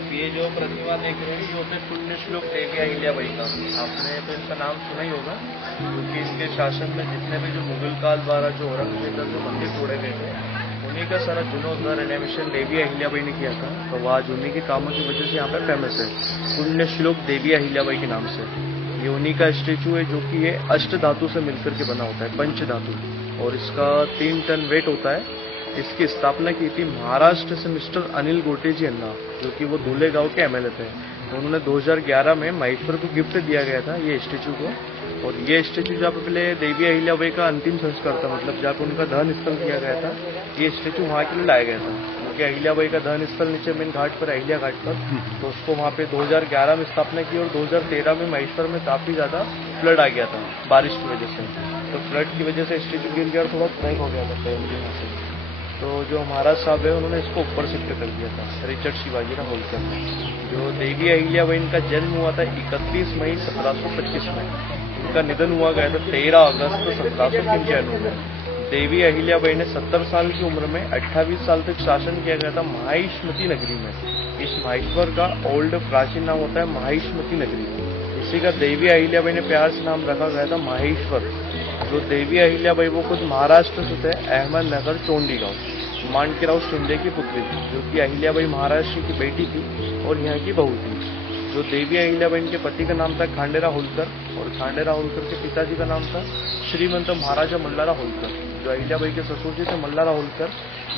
आप ये जो प्रतिमा देख रहे हैं ये होते पुण्य श्लोक देवी अहिल्याबाई का। आपने तो इनका नाम सुना ही होगा, क्योंकि इनके शासन में जितने भी जो मुगल काल द्वारा जो औरंगजेब जो मंदिर तोड़े गए थे, उन्हीं का सारा जीर्णोद्धार रेनोवेशन देवी अहिल्याबाई ने किया था। तो आज उन्हीं के कामों की वजह से यहाँ पे फेमस है पुण्य श्लोक देवी अहिल्याबाई के नाम से। ये उन्हीं का स्टेचू है जो कि ये अष्ट धातु से मिलकर के बना होता है, पंच धातु, और इसका 3 टन वेट होता है। इसकी स्थापना की थी महाराष्ट्र से मिस्टर अनिल गोटे जी अन्ना, जो कि वो धुले गांव के एमएलए थे। उन्होंने 2011 में महेश्वर को गिफ्ट दिया गया था ये स्टेचू को। और ये स्टेचू जहाँ पे पहले देवी अहिल्याबाई का अंतिम संस्कार था, मतलब जहाँ पे उनका दहन स्थल किया गया था, ये स्टेचू वहाँ के लिए लाया गया था, क्योंकि अहिल्याबाई का दहन स्थल नीचे मेन घाट पर, अहिल्या घाट पर, तो उसको वहाँ पे 2011 में स्थापना की। और 2013 में महेश्वर में काफी ज्यादा फ्लड आ गया था बारिश की वजह से, तो फ्लड की वजह से स्टेचू गिर गया और थोड़ा क्रैक हो गया था पैर यहाँ से। तो जो महाराज साहब है उन्होंने इसको ऊपर शिफ्ट कर दिया था रिचर्ड शिवाजीराव होलकर ने। जो देवी अहिल्याबाई का जन्म हुआ था 31 मई 1725 में, इनका निधन हुआ गया था 13 अगस्त 1795 में। देवी अहिल्याबाई ने 70 साल की उम्र में 28 साल तक शासन किया गया था माहिष्मती नगरी में। इस माहेश्वर का ओल्ड प्राचीन नाम होता है माहिष्मती नगरी, इसी का देवी अहिल्याबाई ने प्यार से नाम रखा गया था माहेश्वर। जो देवी अहिल्याबाई वो खुद महाराष्ट्र से थे, अहमदनगर चोंडीगांव, मांडकीराव शिंदे की पुत्री थी, जो कि अहिल्याबाई महाराष्ट्र की बेटी थी और यहाँ की बहू थी। जो देवी अहिल्याबाई के पति का नाम था खांडेराव होलकर, और खांडेराव होलकर के पिताजी का नाम था श्रीमंत महाराजा मल्लाराव होलकर। जो अहिल्याबाई के ससुर जी थे मल्लाराव होलकर,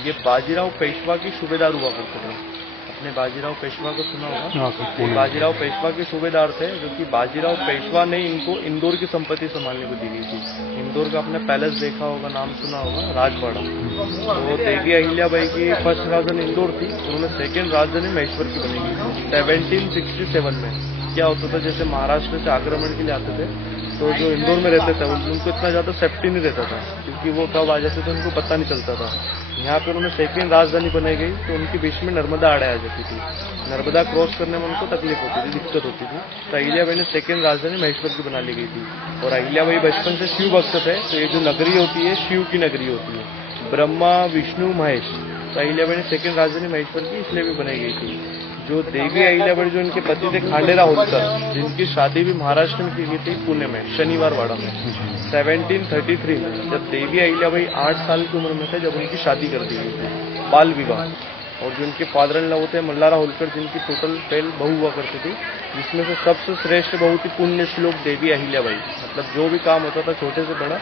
ये बाजीराव पेशवा की सूबेदार हुआ करते थे। आपने बाजीराव पेशवा को सुना होगा, बाजीराव पेशवा के सूबेदार थे, जो कि बाजीराव पेशवा ने इनको इंदौर की संपत्ति संभालने को दी गई थी। इंदौर का आपने पैलेस देखा होगा, नाम सुना होगा, राजवाड़ा। तो देवी अहिल्याबाई की फर्स्ट राजधानी इंदौर थी, उन्होंने सेकेंड राजधानी महेश्वर की बनी थी 1767 में। क्या होता था, जैसे महाराष्ट्र से आक्रमण के लिए आते थे, तो जो इंदौर में रहते थे उनको इतना ज्यादा सेफ्टी नहीं रहता था, क्योंकि वो कब आ जाते थे उनको पता नहीं चलता था। यहाँ पे उन्होंने सेकेंड राजधानी बनाई गई, तो उनके बीच में नर्मदा आड़े आ जाती थी, नर्मदा क्रॉस करने में उनको तकलीफ होती थी, दिक्कत होती थी। तो अहिल्याबाई ने सेकेंड राजधानी महेश्वर की बना ली गई थी। और अहिल्याबाई बचपन से शिव भक्त थे, तो ये जो नगरी होती है शिव की नगरी होती है, ब्रह्मा विष्णु महेश। तो अहिल्याबाई ने सेकेंड राजधानी महेश्वर की इसलिए भी बनाई गई थी। जो देवी अहिल्याबाई जो इनके पति थे खांडेराव होलकर, जिनकी शादी भी महाराष्ट्र में की गई थी, पुणे में शनिवार वाड़ा में 1733 में, जब देवी अहिल्याबाई 8 साल की उम्र में थे, जब उनकी शादी कर दी गई थी, बाल विवाह। और जो इनके फादर इन लॉ होते हैं मल्लाराव होलकर, जिनकी टोटल 12 बहू हुआ करती थी, जिसमें से सबसे श्रेष्ठ बहू थी पुण्य श्लोक देवी अहिल्याबाई। मतलब जो भी काम होता था छोटे से बड़ा,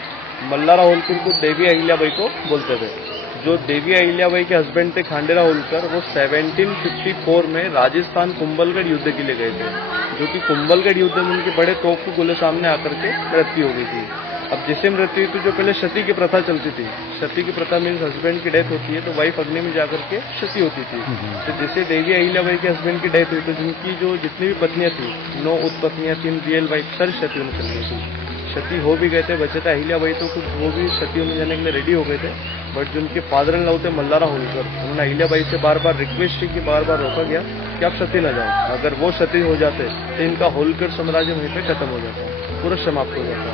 मल्लाराव होलकर को देवी अहिल्याबाई को बोलते थे। जो देवी अहिल्याबाई के हस्बैंड थे खांडेराव होलकर, वो 1754 में राजस्थान कुंभलगढ़ युद्ध के लिए गए थे, जो कि कुंभलगढ़ युद्ध में उनके बड़े तोप के गोले सामने आकर के मृत्यु हो गई थी। अब जिसे मृत्यु हुई, तो जो पहले सती की प्रथा चलती थी, सती की प्रथा मीन्स हस्बैंड की डेथ होती है तो वाइफ अग्नि में जाकर के सती होती थी। तो जैसे देवी अहिल्याबाई के हस्बैंड की डेथ हुई, तो जिनकी जो जितनी भी पत्नियां थी, 9 उत्पत्नियां, 3 रियल वाइफ, सारी सती होने चल गई थी। सती हो भी गए थे, बचे थे अहिल्याबाई, तो कुछ वो भी सती होने जाने के लिए रेडी हो गए थे। बट जो उनके फादर इन लॉ थे मल्लाराव होलकर, उन्होंने अहिल्याबाई से बार बार रिक्वेस्ट की कि बार बार रोका गया कि आप सती न जाओ। अगर वो सती हो जाते तो इनका होलकर साम्राज्य वहीं पे खत्म हो जाता, पूरा समाप्त हो जाता।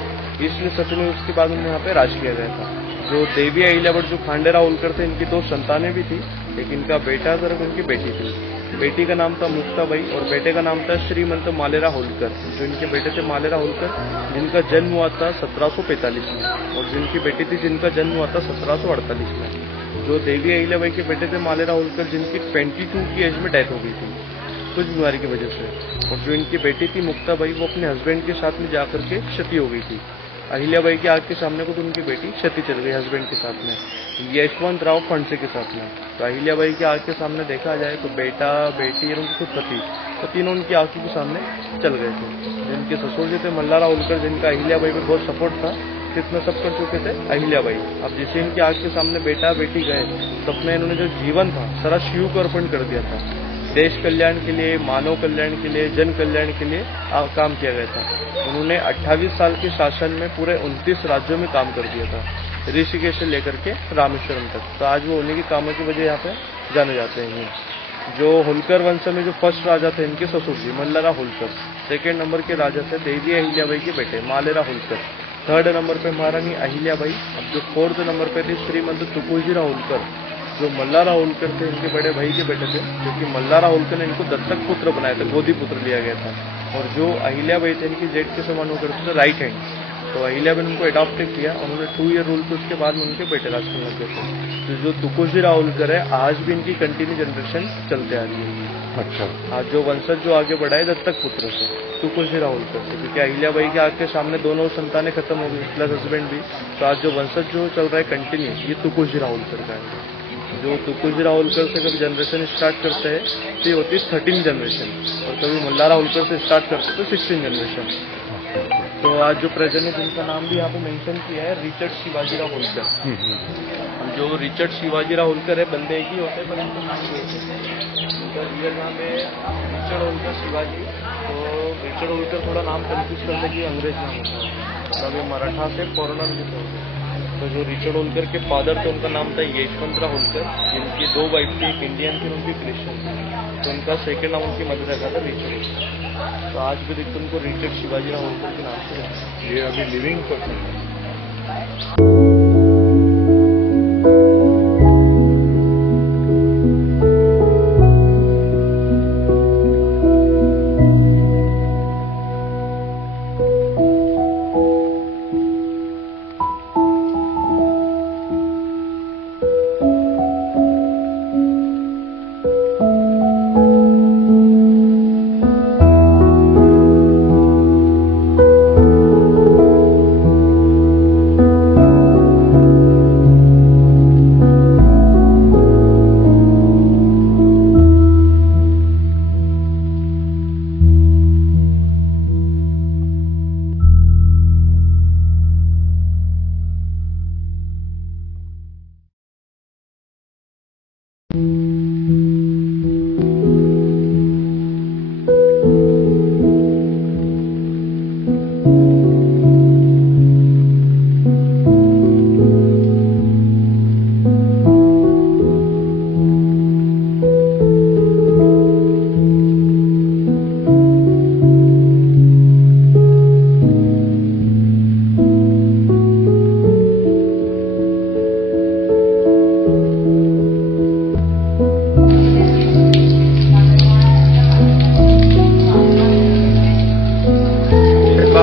इसलिए सती ने उसके बाद उन्हें यहाँ पे राज किया गया था। जो देवी अहिल्याबाई जो खांडेराव होलकर थे, इनकी 2 संतानें भी थी, एक इनका बेटा था और उनकी बेटी थी। बेटी का नाम था मुक्ताबाई और बेटे का नाम था श्रीमंत मालेरा होलकर। जो इनके बेटे थे मालेरा होलकर, जिनका जन्म हुआ था 1745 में, और जिनकी बेटी थी जिनका जन्म हुआ था 1748 में। जो देवी अहिल्याबाई के बेटे थे मालेरा होलकर, जिनकी 22 की एज में डेथ हो गई थी कुछ बीमारी की वजह से। और जो इनकी बेटी थी मुक्ताबाई, वो अपने हस्बैंड के साथ में जाकर के क्षति हो गई थी। अहिल्याबाई की आग के सामने को तो उनकी बेटी क्षति चल गई हस्बैंड के साथ में, यशवंतराव फणसे के साथ में। तो अहिल्याबाई की आग के सामने देखा जाए तो बेटा, बेटी और उनके खुद पति, तो तीनों उनकी आंखों के सामने चल गए थे। जिनके ससुर जी थे मल्लाराव होलकर, जिनका अहिल्याबाई पर बहुत सपोर्ट था, कितना सब कर चुके थे अहिल्याबाई। अब जैसे इनकी आग के सामने बेटा बेटी गए, तो अपने इन्होंने जो जीवन था सारा शिव को अर्पण कर दिया था। देश कल्याण के लिए, मानव कल्याण के लिए, जन कल्याण के लिए काम किया गया था। उन्होंने 28 साल के शासन में पूरे 29 राज्यों में काम कर दिया था, ऋषिकेश से लेकर के रामेश्वरम तक। तो आज वो उन्हीं के कामों की वजह यहाँ पे जाने जाते हैं। जो होलकर वंश में जो फर्स्ट राजा थे, इनके ससुर जी मल्लाराव होलकर, सेकेंड नंबर के राजा थे देवी अहिल्याबाई के बेटे मालेरा होलकर, थर्ड नंबर पे महारानी अहिल्याबाई। अब जो 4th नंबर पे थे श्रीमंत तुकोजीराव होलकर, जो मल्लारा होलकर थे इनके बड़े भाई के बेटे थे, क्योंकि मल्लारा होलकर ने इनको दत्तक पुत्र बनाया था, गोदी पुत्र लिया गया था। और जो अहिल्याबाई थे इनकी जेठ के समान वो करते थे राइट हैंड, तो अहिल्याबाई ने उनको अडॉप्ट किया। उन्होंने 2 ईयर रूल किया, उसके बाद में उनके बेटे राज करने लगे थे। तो जो तुकोजी होलकर है आज भी इनकी कंटिन्यू जनरेशन चलते आ रही है। अच्छा, आज जो वंशज जो आगे बढ़ा है दत्तक पुत्र से तुकोजी होलकर से, क्योंकि अहिल्याबाई के आग के सामने दोनों संतानें खत्म हो गई प्लस हस्बैंड भी। तो आज जो वंशज जो चल रहा है कंटिन्यू ये तुकोजी होलकर का है। जो तुकोजी होलकर से कभी जनरेशन स्टार्ट करते हैं तो ये होती है 13 जनरेशन, और कभी मल्लारा होलकर से स्टार्ट करते हैं तो 16 जनरेशन। तो आज जो प्रेजेंट है जिनका नाम भी यहाँ पे मेंशन किया है रिचर्ड शिवाजीराव होलकर। जो रिचर्ड शिवाजीराव होलकर है बंदे एक ही होते हैं पर इनको नाम भी होते हैं। उनका रियल नाम है रिचर्ड होलकर शिवाजी। तो रिचर्ड होलकर थोड़ा नाम कंफ्यूज करने की अंग्रेज नाम होता है, मतलब ये मराठा से फॉरेनर भी थे। तो जो रिचर्ड होलकर के फादर थे उनका नाम था यशवंतराव होलकर, जिनकी 2 वाइफ थी, एक इंडियन थी उनकी क्रिश्चियन थी। तो उनका सेकेंड नाम उनकी मदर रखा था रिचर्ड होलकर। तो आज भी देखते उनको रिचर्ड शिवाजीराव होलकर के नाम से रखा है। ये अभी लिविंग पर्सन है।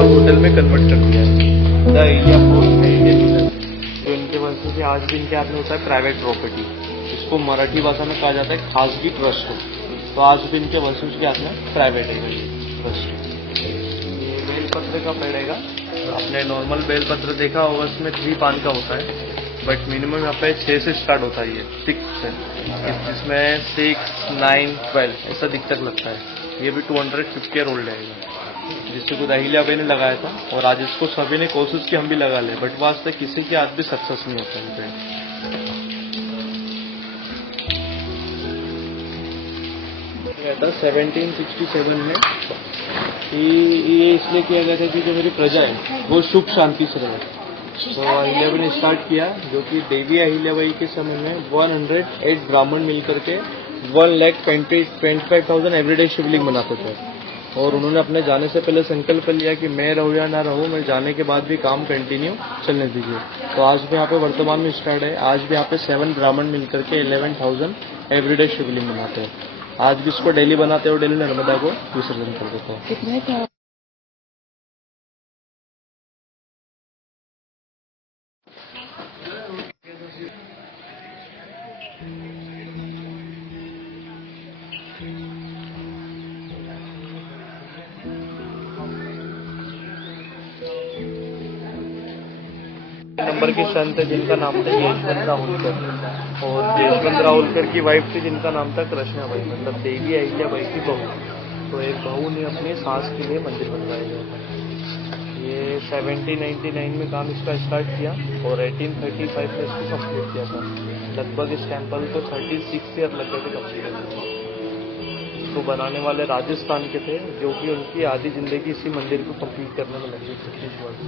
होटल में कन्वर्ट कर दिया है। द एरिया फोर्स है जो इनके वजह से आज भी इनके हाथ में होता है प्राइवेट प्रॉपर्टी, इसको मराठी भाषा में कहा जाता है खासगी ट्रस्ट। तो आज भी इनके वंशज के हाथ में प्राइवेट है ट्रस्ट। ये बेलपत्र का पड़ेगा, आपने नॉर्मल बेलपत्र देखा होगा, उसमें 3 पान का होता है, बट मिनिमम यहाँ पे 6 से स्टार्ट होता है, ये 6 से, जिसमें 6, 9, 12 ऐसा दिक्कत लगता है। ये भी 250 ईयर ओल्ड है, जिससे खुद अहिल्याबाई ने लगाया था। और आज इसको सभी ने कोशिश की हम भी लगा ले, बट वास्ते किसी के आज भी सक्सेस नहीं होता है। 1767 में ये इसलिए किया गया था कि जो मेरी प्रजा है वो सुख शांति से रहे। तो अहिल्याबाई ने स्टार्ट किया, जो कि देवी अहिल्याबाई के समय में 108 ब्राह्मण मिलकर के 1,25,000 एवरीडे शिवलिंग बनाते थे। और उन्होंने अपने जाने से पहले संकल्प लिया कि मैं रहूं या ना रहूं, मैं जाने के बाद भी काम कंटिन्यू चलने दीजिए। तो आज भी यहाँ पे वर्तमान में स्टार्ट है, आज भी यहाँ पे 7 ब्राह्मण मिलकर के 11,000 एवरीडे शिवलिंग बनाते हैं। आज भी इसको डेली बनाते हैं और डेली नर्मदा को विसर्जन कर देते हैं। कितने नंबर के संत है जिनका नाम था यशवंतराव होलकर, और यशवंतराव होलकर की वाइफ थी जिनका नाम था कृष्णाबाई, मतलब देवी अहिल्याबाई की बहू। तो एक बहू ने अपने सास के लिए मंदिर बनवाया गया था। ये 1799 में काम इसका स्टार्ट किया और 1835 में इसको कंप्लीट किया था। लगभग इस टेम्पल को 36 ईयर लग गए थे कंप्लीट करने। इसको बनाने वाले राजस्थान के थे, जो कि उनकी आधी जिंदगी इसी मंदिर को कंप्लीट करने में लगी 36 वर्ष।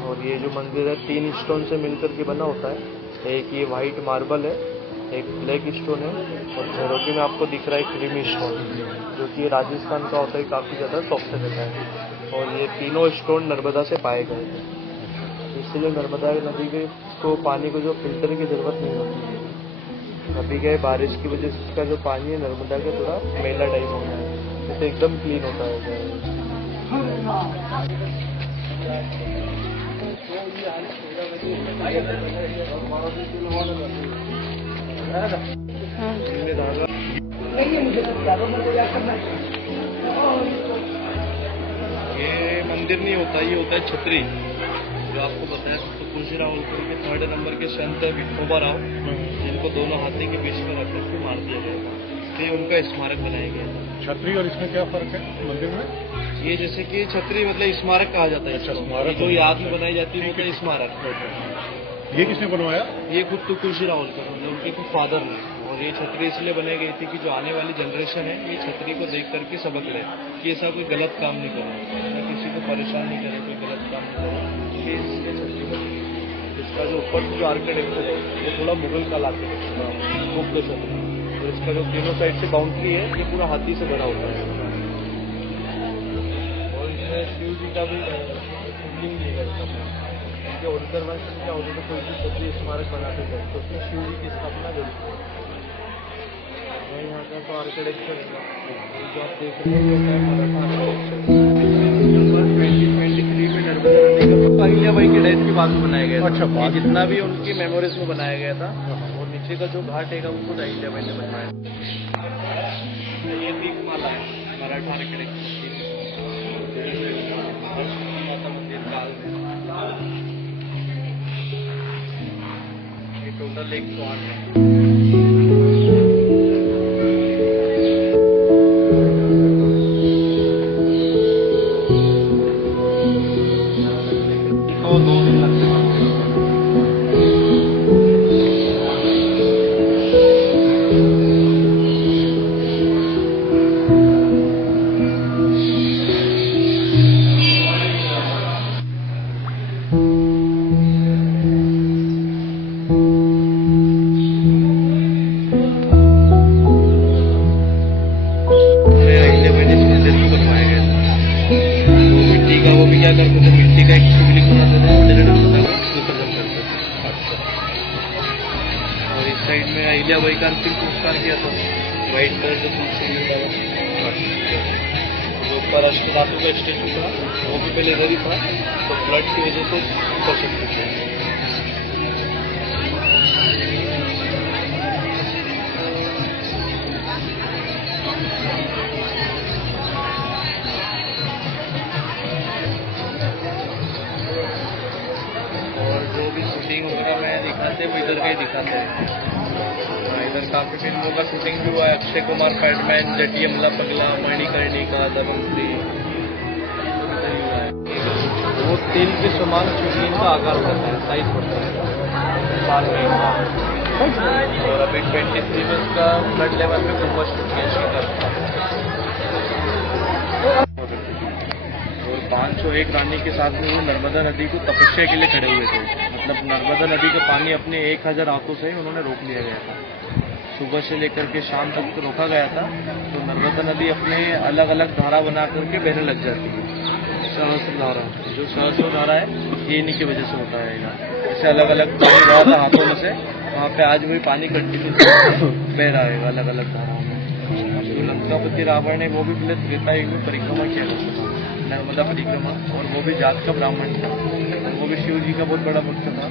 और ये जो मंदिर है 3 स्टोन से मिलकर के बना होता है। एक ये वाइट मार्बल है, एक ब्लैक स्टोन है, और झरोके में आपको दिख रहा है क्रीमी स्टोन, जो कि राजस्थान का होता है, काफ़ी ज़्यादा सॉफ्ट रहता है। और ये तीनों स्टोन नर्मदा से पाए गए थे, इसलिए नर्मदा नदी के को पानी को जो फिल्टर की जरूरत नहीं होती है। अभी गए बारिश की वजह से इसका जो पानी है नर्मदा का थोड़ा मेला टाइप हो गया है, जैसे एकदम क्लीन होता है। ये मंदिर नहीं होता, ये होता है छतरी। जो आपको बताया तो तुलसीराम होलकर के 3rd नंबर के संत विठोबा राव, जिनको दोनों हाथी के बीच में रखकर के मार दिया गया था, तो ये उनका स्मारक बनाया गया था। छतरी और इसमें क्या फर्क है मंदिर में? ये जैसे कि छतरी मतलब स्मारक कहा जाता है। अच्छा, स्मारक। जो याद में बनाई जाती है वो तो स्मारक। ये किसने बनवाया? ये खुद तो तुलसीराम होलकर मतलब उनके खुद फादर ने। और ये छतरी इसलिए बनाई गई थी कि जो आने वाली जनरेशन है ये छतरी को देख करके सबक ले कि ऐसा कोई गलत काम नहीं करे, या किसी को परेशान नहीं करे, कोई गलत काम नहीं करे। ये इसलिए छतरी बनी। इसका जो ऊपर जो आर्किटेक्चर है वो थोड़ा मुगल काल आर्किटेक्चर है, मुख्य छतरी। और इसका जो तीनों साइड से बाउंड्री है ये पूरा हाथी से भरा होता है। और इसमें शिव जी का भी लिंग भी है इसका। होलकर वंश में क्या होता था, कोई भी छतरी स्मारक बनाते थे तो उसमें शिव जी की स्थापना जरूर है। यहाँ का तो आर्किटेक्चर है जो आप देख रहे हैं मराठा आर्किटेक्चर। 2023 में नर्मदा नदी का अहिल्याबाई के डेथ के बाद में बनाया गया था। अच्छा, ये जितना भी उनकी मेमोरीज में बनाया गया था। और नीचे का जो घाट है वो खुद अहिल्याबाई ने बनवाया। ये दीपमाला है मराठा आर्किटेक्चर माता मंदिर काल में। ये टोटल 108 है। वो भी क्या करते थे, मिट्टी का एक शिवलिंग बनाते थे, अंदर नर्मदा का विसर्जन करते थे। अच्छा। और इस साइड में अहिल्याबाई का अंतिम संस्कार किया था, व्हाइट कलर का तुलसी मिलता है। जो ऊपर अष्टधातु का स्टेचू था वो भी पहले इधर ही था, तो फ्लड की वजह से ऊपर शिफ्ट किया। शूटिंग वगैरह में दिखाते वो इधर का ही दिखाते हैं। इधर काफी फिल्मों का शूटिंग भी हुआ है। अक्षय कुमार पैडमैन, जटियमला पगला, मणिकर्णिका, दबंगरी हुआ है। वो तिल के समान शिवलिंग का आकार करता है, साइज बढ़ता है साल में। और अभी 23 में उसका फ्लड लेवल में कुंभ शूट किया शिखर। और 501 रानी के साथ में वो नर्मदा नदी को तपस्या के लिए खड़े हुए थे। मतलब नर्मदा नदी का पानी अपने 1000 हाथों से उन्होंने रोक लिया गया था। सुबह से लेकर के शाम तक तो रोका गया था। तो नर्मदा नदी अपने अलग अलग धारा बना करके बहने लग जाती है। सहस्त्र धारा, जो सहस्त्र धारा है ये इन्हीं की वजह से होता है। जैसे अलग अलग पानी रहा था हाथों में से, वहाँ पे आज वही पानी कंटिन्यू बह रहा है अलग अलग धाराओं में। जो लंकापति रावण ने वो भी पहले त्रेता युग में परिक्रमा किया करता था, नर्मदा परिक्रमा। और वो भी जात का ब्राह्मण था, वो भी शिव जी का बहुत बड़ा भक्त था।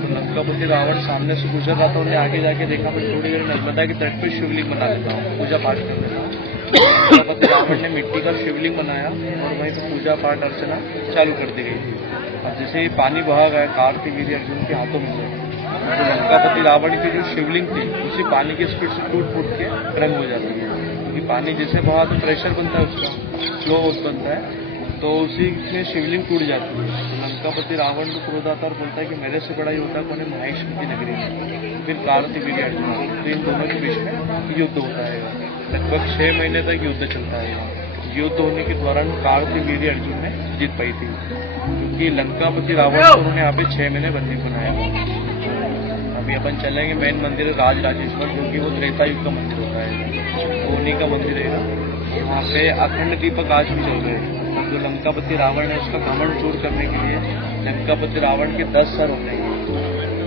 तो लंकापति रावण सामने से गुजर रहा था, उन्हें आगे जाके देखा मैं थोड़ी देर नर्मदा के तट पर शिवलिंग बना लेता हूँ, पूजा पाठ कर लेता हूँ। लंकापति रावण ने मिट्टी का शिवलिंग बनाया और वहीं पर पूजा पाठ अर्चना चालू कर दी गई थी। और जैसे ही पानी बहा गया कार्तिवीर्य अर्जुन के हाथों में से, तो लंकापति रावण की जो शिवलिंग थी उसी पानी की स्पीड से टूट फूट के रंग हो जाती है। क्योंकि पानी जैसे बहा तो प्रेशर बनता है, उसका फ्लो बनता है, तो उसी में शिवलिंग टूट जाती है। तो लंकापति रावण को क्रोध आता और बोलता है कि मेरे से बड़ा योद्धा कौन है महेश्वरी नगरी में। फिर कार्तिवीर्य अर्जुन, तो इन दोनों के बीच में युद्ध होता है। लगभग 6 महीने तक युद्ध चलता है। युद्ध होने के दौरान कार्तिवीर्य अर्जुन ने जीत पाई थी, क्योंकि लंकापति रावण को उन्होंने यहाँ पे 6 महीने बंदी बनाया। अभी अपन चलेंगे मेन मंदिर है राज राजेश्वर, जो कि वो त्रेता युग का मंदिर होता है, तो उन्हीं का मंदिर है। वहाँ पे अखंड दीपक आज भी चल रहे हैं। जो लंकापति रावण है उसका घमंड दूर करने के लिए लंकापति रावण के 10 सर होते हैं,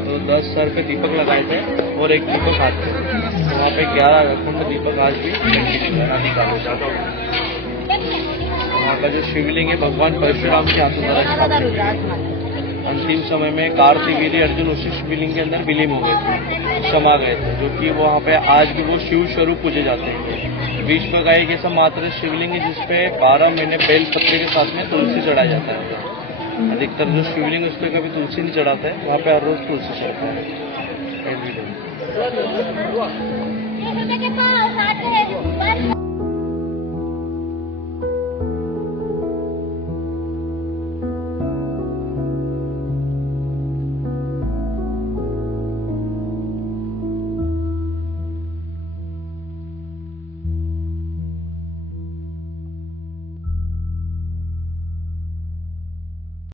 तो तो 10 सर पे दीपक लगाए थे और एक दीपक हाथ पे। तो वहाँ पे 11 अखंड दीपक आज भी कंटिन्यू चालू जाता है। वहाँ का जो शिवलिंग है भगवान परशुराम के हाथों द्वारा स्थापित है। अंतिम समय में कार्तिकेय अर्जुन उसी शिवलिंग के अंदर विलीन हो गए थे, समा गए थे, जो कि वहाँ पे आज भी वो शिव स्वरूप पूजे जाते हैं। विश्व का एक ऐसा मात्र शिवलिंग है जिसपे 12 महीने बेल पत्र के साथ में तुलसी चढ़ाया जाता है। अधिकतर जो शिवलिंग उस पर कभी तुलसी नहीं चढ़ाता है, वहाँ पे हर रोज तुलसी चढ़ता है एवरी डे।